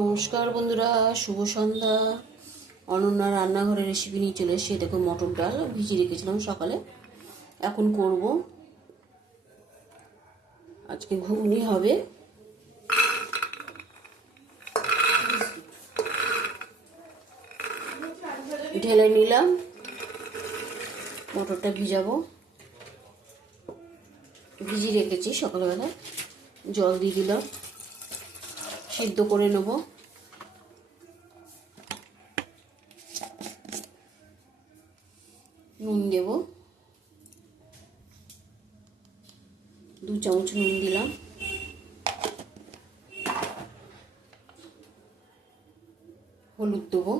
নমস্কার বন্ধুরা, শুভ সন্ধ্যা। অনন্যা রান্নাঘরের রেসিপি নিয়ে চলে এসেছি। দেখুন, মটর ডাল ভিজিয়ে রেখেছিলাম সকালে, এখন করব। আজকে ঘুগনি হবে। ঢেলে নিলাম, মটরটা ভিজাবো। ভিজিয়ে রেখেছি সকালবেলা, জল দিয়ে দিলাম, সিদ্ধ করে নেব। নুন দেব, 2 চামচ নুন দিলাম। হলুদ দেবো,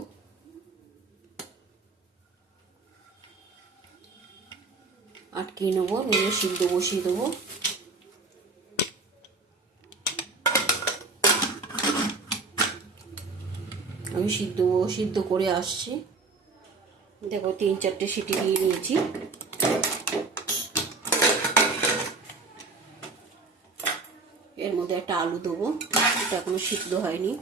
আটকে নেবো, নিয়ে সিদ্ধ বসিয়ে দেবো। আমি সিদ্ধ করে আসছি। দেখো, 3-4টে সিটি দিয়ে নিয়েছি। এর মধ্যে একটা আলু দেবো, এটা এখনো সিদ্ধ হয়নি।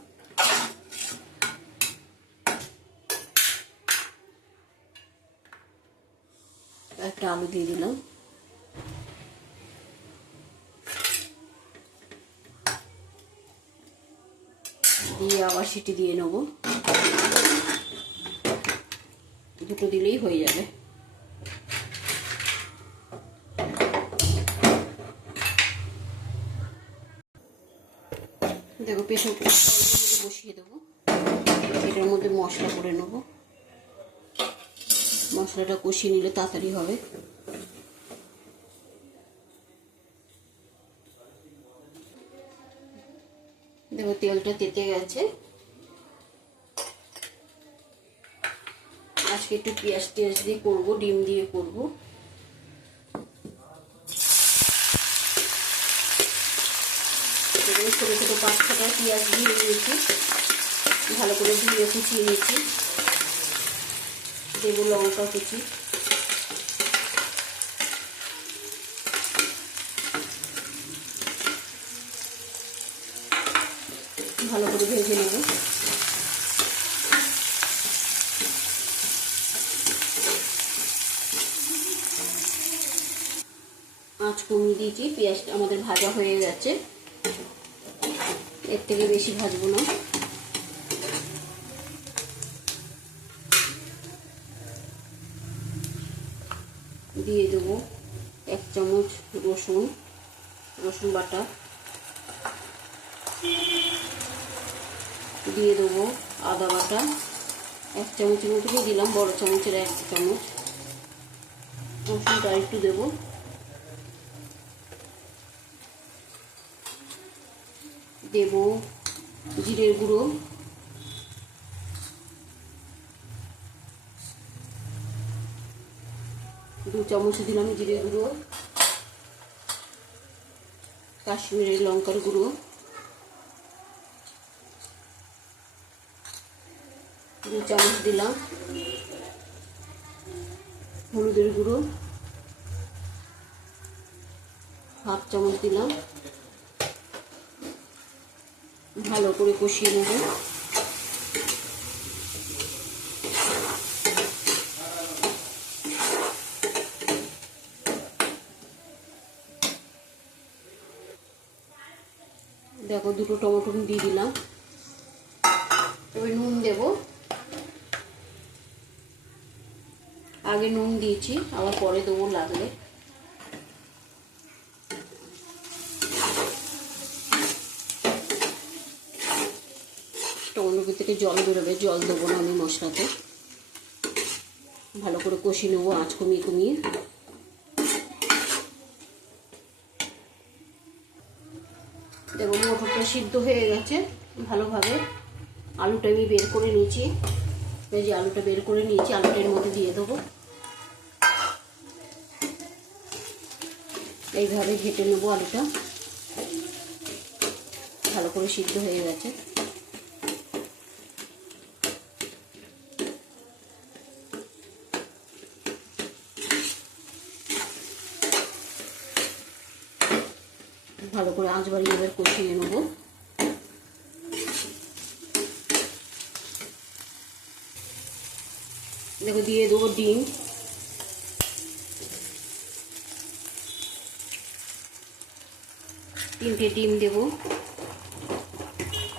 একটা আলু দিয়ে দিলাম, দিয়ে আবার সিটি দিয়ে নেবো। দুটো দিলেই হয়ে যাবে। দেখো, প্রেসার কুকারটা বসিয়ে দেবো। এটার মধ্যে মশলা করে নেবো। মশলাটা কষিয়ে নিলে তাড়াতাড়ি হবে। দেখো, তেলটা তেতে গেছে। আজকে একটু পেঁয়াজ দিয়ে করবো, ডিম দিয়ে করবো। ছোট ছোট 5-6টা পেঁয়াজ দিয়ে নিয়েছি, ভালো করে ধুয়ে কুচিয়ে নিয়েছি। দেবো লঙ্কা কুচি, ভালো করে ভেজে নেব। আঁচ কমিয়ে দিয়েছি, পেঁয়াজটা আমাদের ভাজা হয়ে গেছে। এর থেকে বেশি ভাজবো না। দিয়ে দেবো 1 চামচ রসুন বাটা, দিয়ে দেবো আদা বাটা। 1 চামচের মতো দিয়ে দিলাম, বড় চামচের 1 চামচ। রসুনটা একটু দেবো, দেব জিরের গুঁড়ো, 2 চামচ দিলাম জিরের গুঁড়ো। কাশ্মীরি লঙ্কার গুঁড়ো, 2 চামচ দিলাম। হলুদের গুঁড়ো 1/2 চামচ দিলাম। ভালো করে কষিয়ে নেব। দেখো, 2টো টমেটো দিয়ে দিলাম। তবে নুন দেব, আগে নুন দিয়েছি, আবার পরে দেবো লাগলে। টমেটো থেকে জল বেরোবে, জল দেবো না আমি মশলাতে। ভালো করে কষিয়ে নেবো আঁচ কমিয়ে কমিয়ে। দেখো, মটরটা সিদ্ধ হয়ে গেছে ভালোভাবে। আলুটা আমি বের করে নিয়েছি, এই যে আলুটা বের করে নিয়েছি, আলুটার মধ্যে দিয়ে দেবো। এইভাবে ঘেটে নেবো আলুটা। ভালো করে সিদ্ধ হয়ে গেছে। ভালো করে আঁচ বাড়িয়ে এবার কষিয়ে নেবো। দেখো দিয়ে দেবো ডিম। তিনটে ডিম দেবো,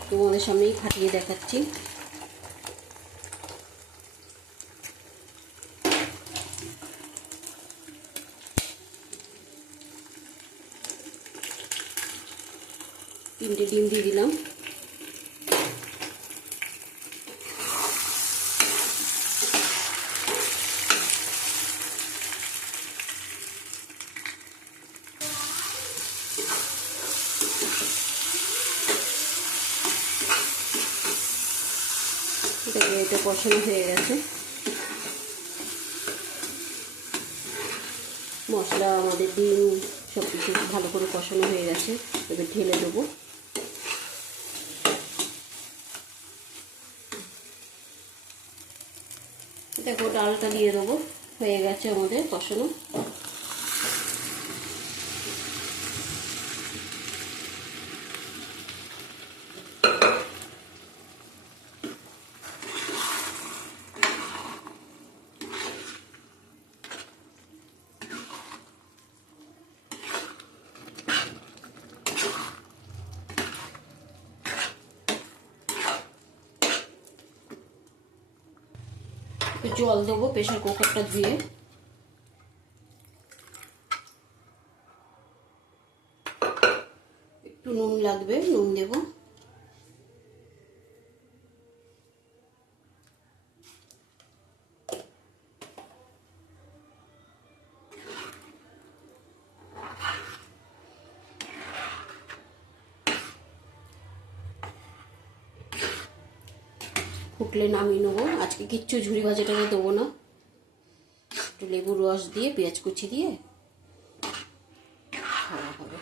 তোমাদের সামনেই ফাটিয়ে দেখাচ্ছি। তিনটে ডিম দিয়ে দিলাম। দেখো এটা কষানো হয়ে গেছে, মশলা আমাদের ডিম সব কিছু ভালো করে কষানো হয়ে গেছে। এবার ঢেলে দেবো। দেখো ডালটা দিয়ে দেবো, হয়ে গেছে আমাদের কষানো। জল দেবো প্রেসার কুকারটা ধুয়ে। একটু নুন লাগবে, নুন দেবো। ফুটলে নামিয়ে নেবো। আজকে কিচ্ছু ঝুরি ভাজাটাকে দেবো না, একটু লেবুর রস দিয়ে পেঁয়াজ কুচি দিয়ে খাওয়া হবে।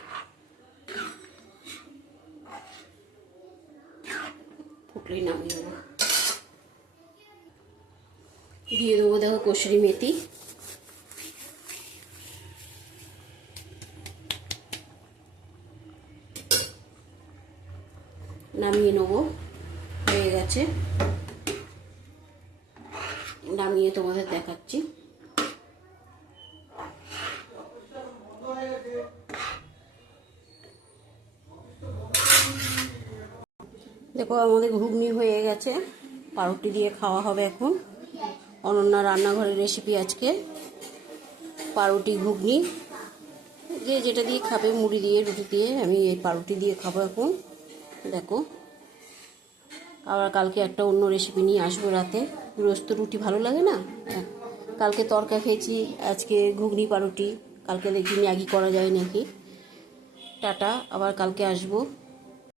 ফুটলেই নামিয়ে নেবো। দিয়ে দেবো দেখো কসুরি মেথি। নামিয়ে নেবো, হয়ে গেছে। নামিয়ে তোমাদের দেখাচ্ছি। দেখো আমাদের ঘুগনি হয়ে গেছে, পাউরুটি দিয়ে খাওয়া হবে এখন। অনন্যা রান্নাঘরের রেসিপি আজকে পাউরুটি ঘুগনি। যে যেটা দিয়ে খাবে, মুড়ি দিয়ে রুটি দিয়ে, আমি এই পাউরুটি দিয়ে খাবো এখন। দেখো আবার কালকে একটা অন্য রেসিপি নিয়ে আসবো রাতে। রোজ তো রুটি ভালো লাগে না, কালকে তরকা খেয়েছি, আজকে ঘুগনি পাউরুটি, কালকে দেখি ম্যাগি করা যায় নাকি। টাটা, আবার কালকে আসবো।